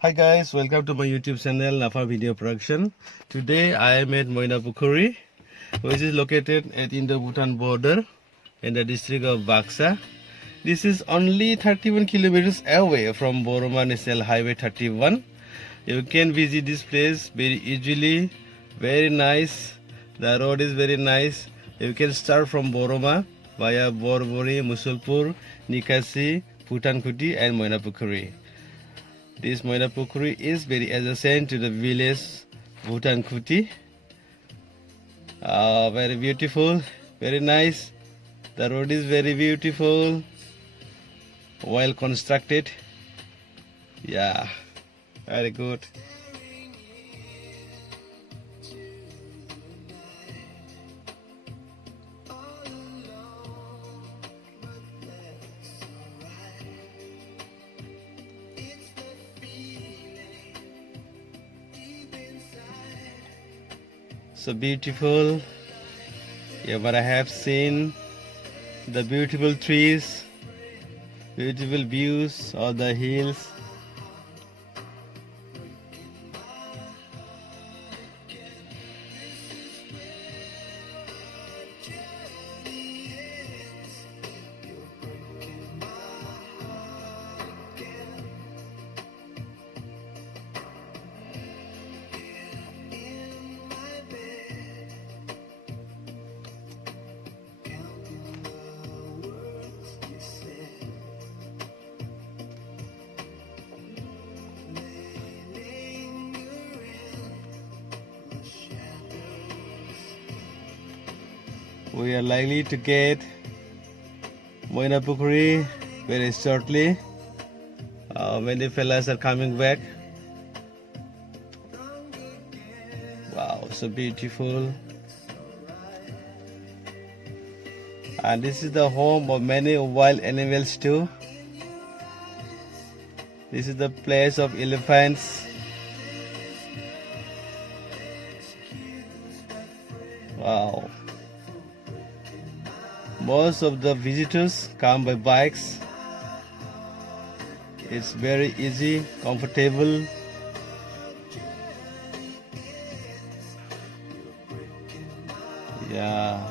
Hi guys, welcome to my YouTube channel Nafa Video Production. Today I am at Moina Pukhuri, which is located at Indo-Bhutan border in the district of Baksa. This is only 31 kilometers away from Boroma National Highway 31. You can visit this place very easily, very nice. The road is very nice. You can start from Boroma via Borbori, Musulpur, Nikasi, Bhutankuti and Moina Pukhuri. This Moina Pukhuri is very adjacent to the village Bhutankuti. Very beautiful, very nice. The road is very beautiful, well constructed. Yeah, very good. So beautiful. Yeah, but I have seen the beautiful trees, beautiful views of the hills. We are likely to get Moina Pukhuri very shortly. Many fellas are coming back. Wow, so beautiful. And this is the home of many wild animals too. This is the place of elephants. Wow. Most of the visitors come by bikes. It's very easy, comfortable. Yeah.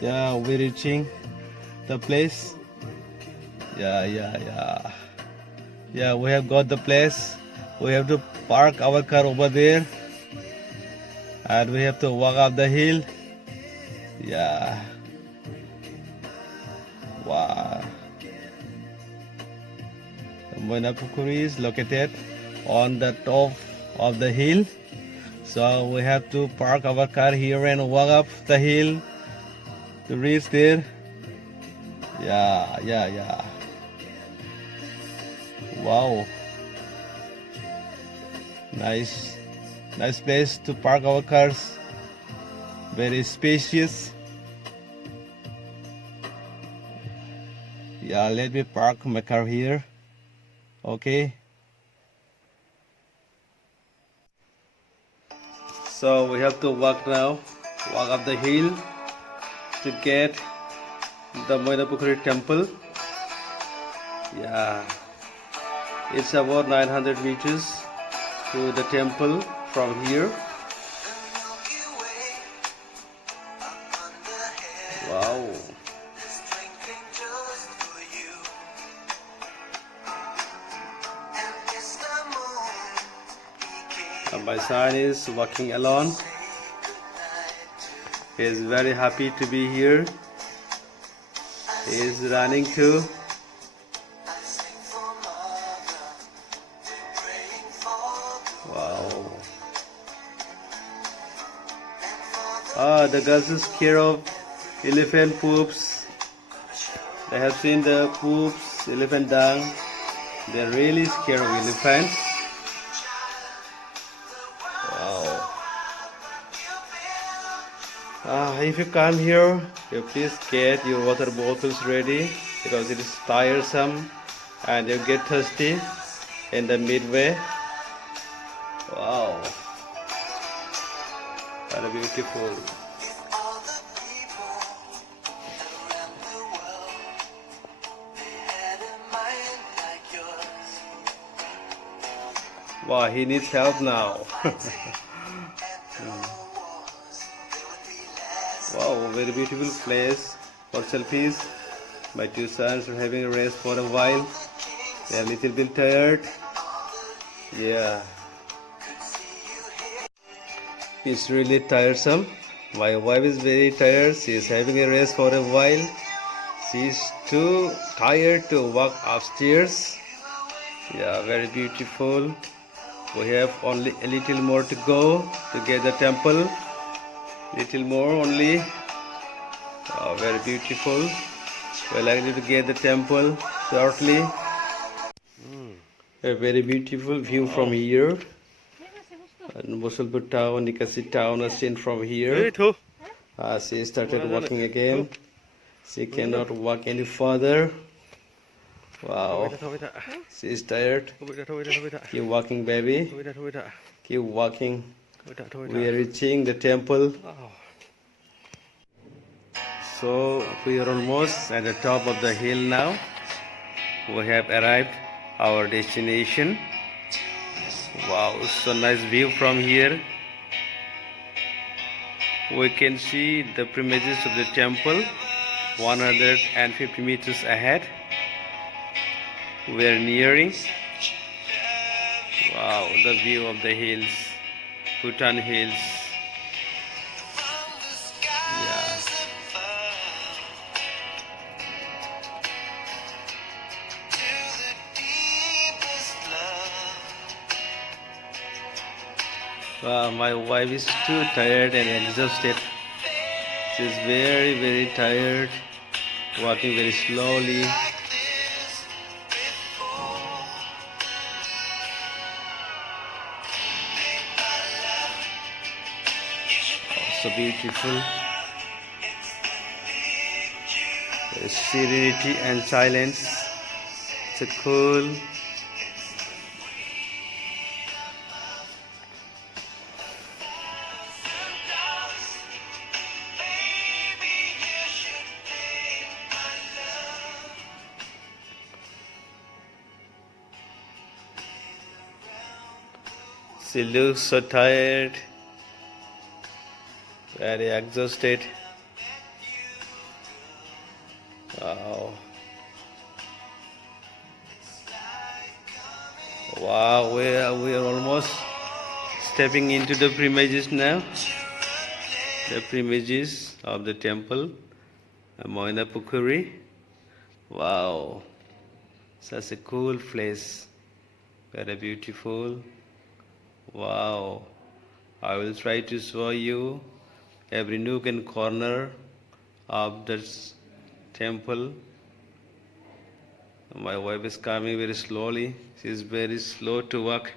Yeah, we're reaching the place. Yeah. Yeah, we have got the place. We have to park our car over there. And we have to walk up the hill. Yeah. Wow. Moina Pukhuri is located on the top of the hill. So we have to park our car here and walk up the hill to reach there. Yeah. Wow. Nice place to park our cars. Very spacious. Yeah, let me park my car here. Okay. So we have to walk now. Walk up the hill to get the Moina Pukhuri temple. Yeah, it's about 900 meters to the temple from here. Wow. And my son is walking alone. He is very happy to be here. He is running too. Wow. The girls is care of elephant poops. I have seen the poops, elephant dung. They're really scared of elephants. Wow. If you come here, you please get your water bottles ready because it is tiresome and you get thirsty in the midway. Wow, what beautiful. Wow, he needs help now. Wow, very beautiful place for selfies. My two sons are having a rest for a while. They are a little bit tired. Yeah, it's really tiresome. My wife is very tired. She is having a rest for a while. She is too tired to walk upstairs. Yeah, very beautiful. We have only a little more to go to get the temple. Little more only. Oh, very beautiful. We're likely to get the temple shortly. A very beautiful view from here. And Musulpur town, Nikasi town is seen from here. She started walking again. She cannot walk any further. Wow. She is tired. Keep walking, baby. Keep walking. We are reaching the temple. So we are almost at the top of the hill now. We have arrived our destination. Wow, so nice view from here. We can see the premises of the temple 150 meters ahead. We are nearing. Wow, the view of the hills, Bhutan hills. Yeah. My wife is too tired and exhausted. She's very tired, walking very slowly. So beautiful. There's serenity and silence. It's a cool. She looks so tired, very exhausted. Wow. Wow, we are almost stepping into the premises now. The premises of the temple, Moina Pukhuri. Wow, such a cool place. Very beautiful. Wow, I will try to show you every nook and corner of this temple. My wife is coming very slowly. She is very slow to walk.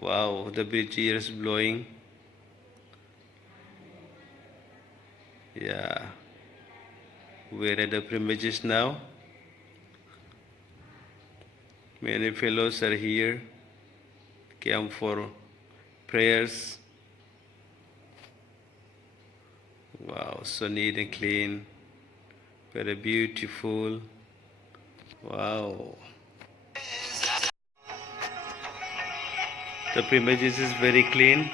Wow, the breeze here is blowing. Yeah, we're at the premises now. Many fellows are here, came for prayers. Wow, so neat and clean, very beautiful. Wow. The premises is very clean,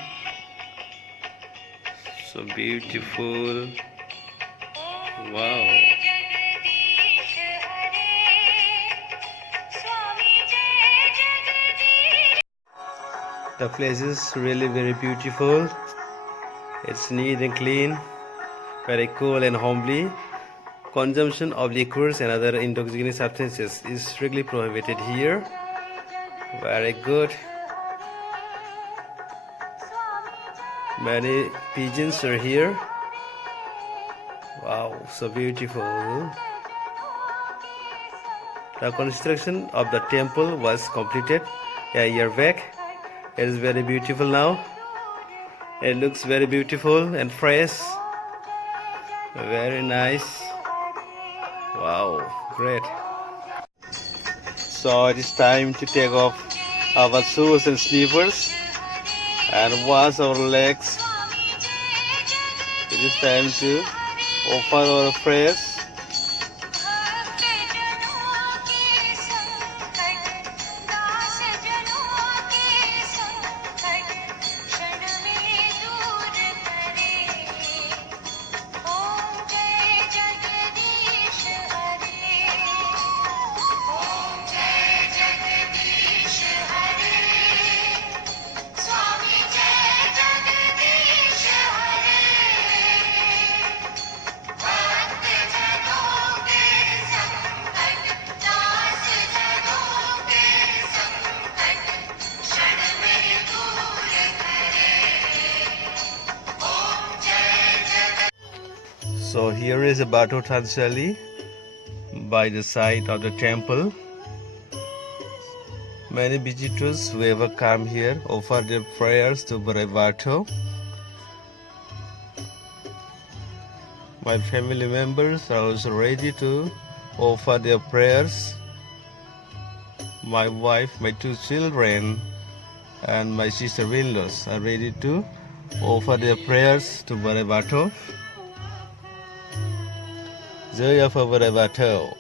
so beautiful. Wow. The place is really very beautiful. It's neat and clean, very cool and homely. Consumption of liquors and other intoxicating substances is strictly prohibited here. Very good. Many pigeons are here. Wow, so beautiful. The construction of the temple was completed a year back. It is very beautiful now. It looks very beautiful and fresh. Very nice. Wow, great. So it is time to take off our shoes and slippers and wash our legs. It is time to offer our prayers. So here is a Bato Tansali by the side of the temple. Many visitors who ever come here offer their prayers to Bato. My family members are also ready to offer their prayers. My wife, my two children, and my sister-in-laws are ready to offer their prayers to Bato. Jaya for Bato.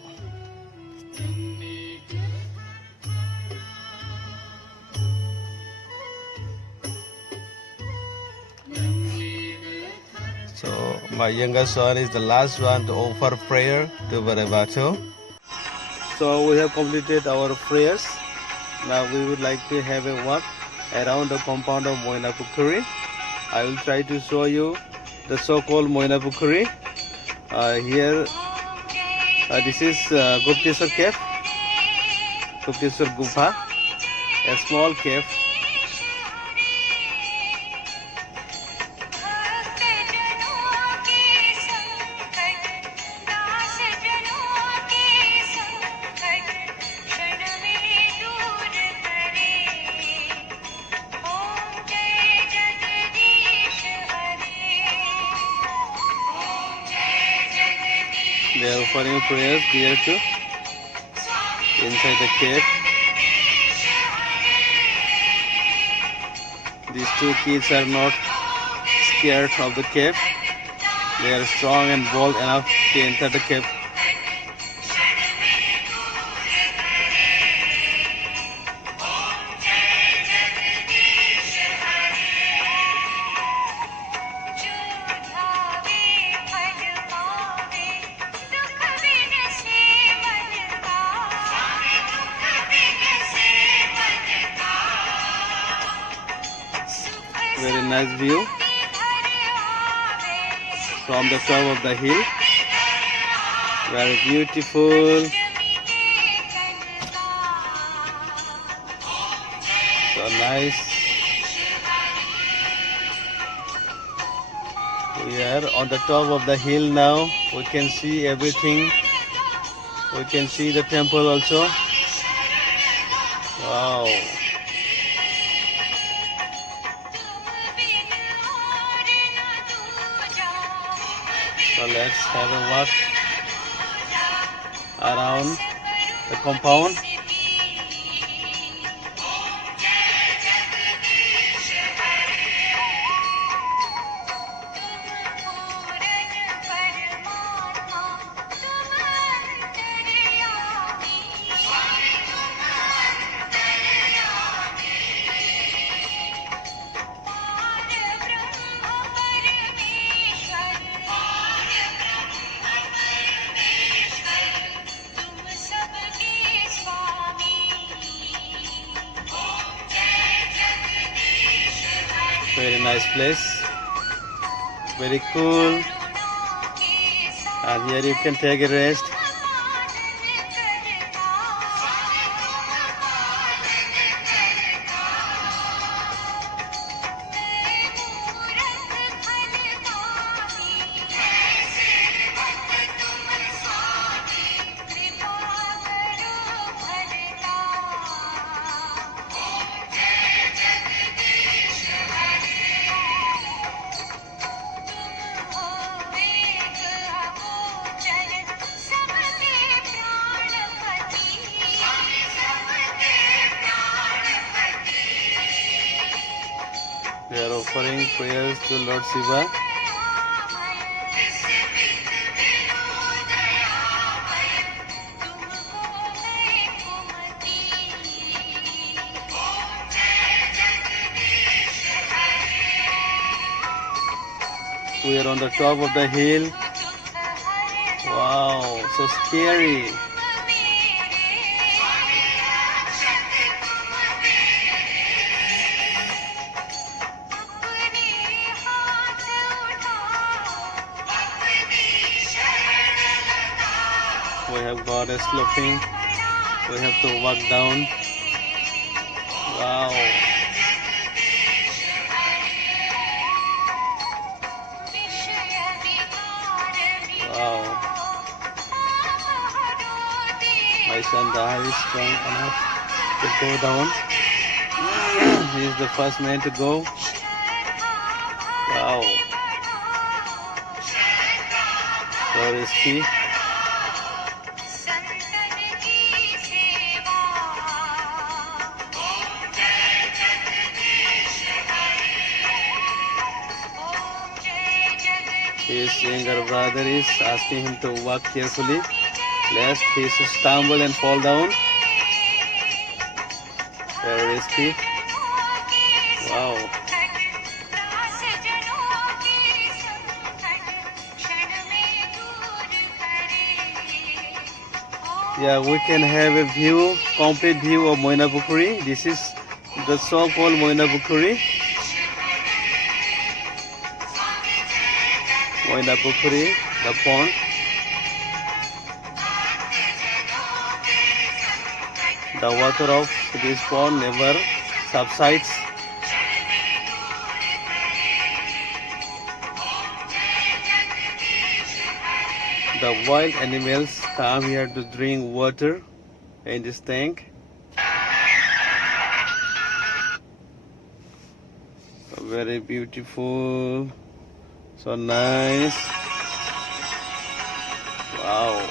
So my younger son is the last one to offer prayer to Bato. So we have completed our prayers. Now we would like to have a walk around the compound of Moina Pukhuri. I will try to show you the so-called Moina Pukhuri. Here, this is Gupteswar cave, Gupteswar Gufa, a small cave. They are offering prayers there too, inside the cave. These two kids are not scared of the cave. They are strong and bold enough to enter the cave. Very nice view from the top of the hill. Very beautiful. So nice. We are on the top of the hill now. We can see everything. We can see the temple also. Wow. So let's have a walk around the compound. Very nice place, very cool, and here you can take a rest. are offering prayers to Lord Shiva. We are on the top of the hill. Wow, so scary. We have got a sloping. We have to walk down. Wow. Wow. My son Dahar is strong enough to go down. He is the first man to go. Wow. So risky. His younger brother is asking him to walk carefully, lest he should stumble and fall down. Very risky. Wow. Yeah, we can have a view, complete view of Moina Pukhuri. This is the so-called Moina Pukhuri. Moina Pukhuri, the pond. The water of this pond never subsides. The wild animals come here to drink water in this tank. Very beautiful, so nice. Wow.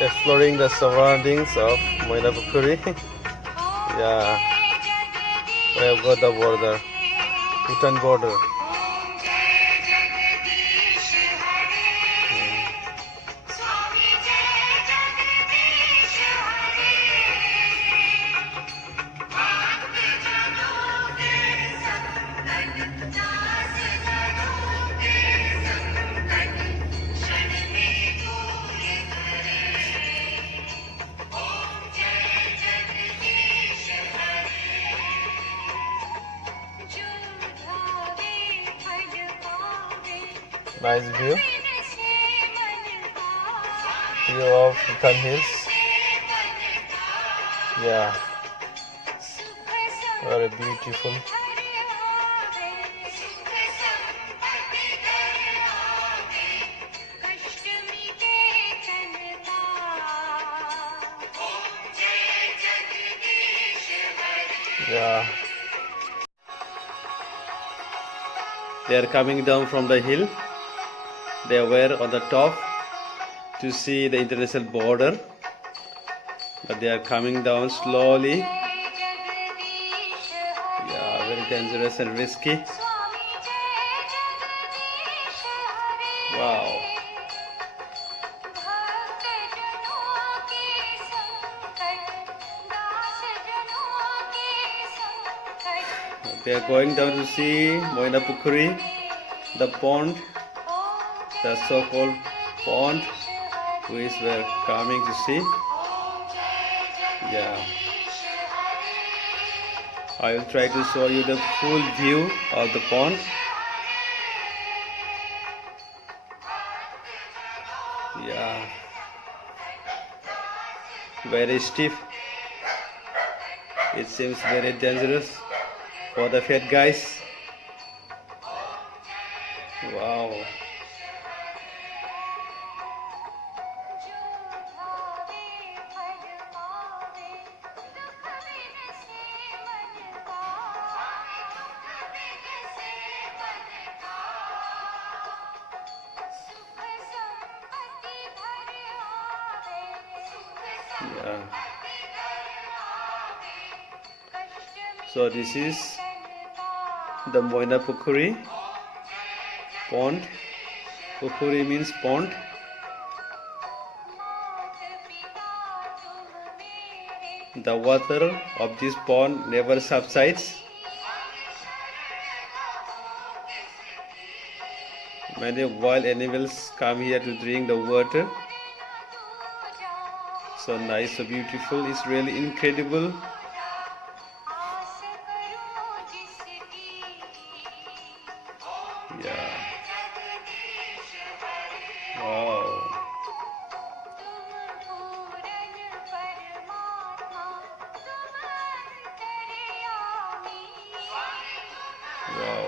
Exploring the surroundings of Moina Pukhuri. Yeah, we have got the border, Bhutan border. Nice view. View of Bhutan Hills. Yeah, very beautiful. Yeah, they are coming down from the hill. They were on the top to see the international border, but they are coming down slowly. Yeah, very dangerous and risky. Wow. They are going down to see Moina Pukhuri, the pond, the so-called pond, which we are coming to see. Yeah, I will try to show you the full view of the pond. Yeah, very steep. It seems very dangerous for the fat guys. Wow. Yeah. So this is the Moina Pukhuri pond. Pukhuri means pond. The water of this pond never subsides. Many wild animals come here to drink the water. So nice, so beautiful. It's really incredible. Yeah. Wow. Wow.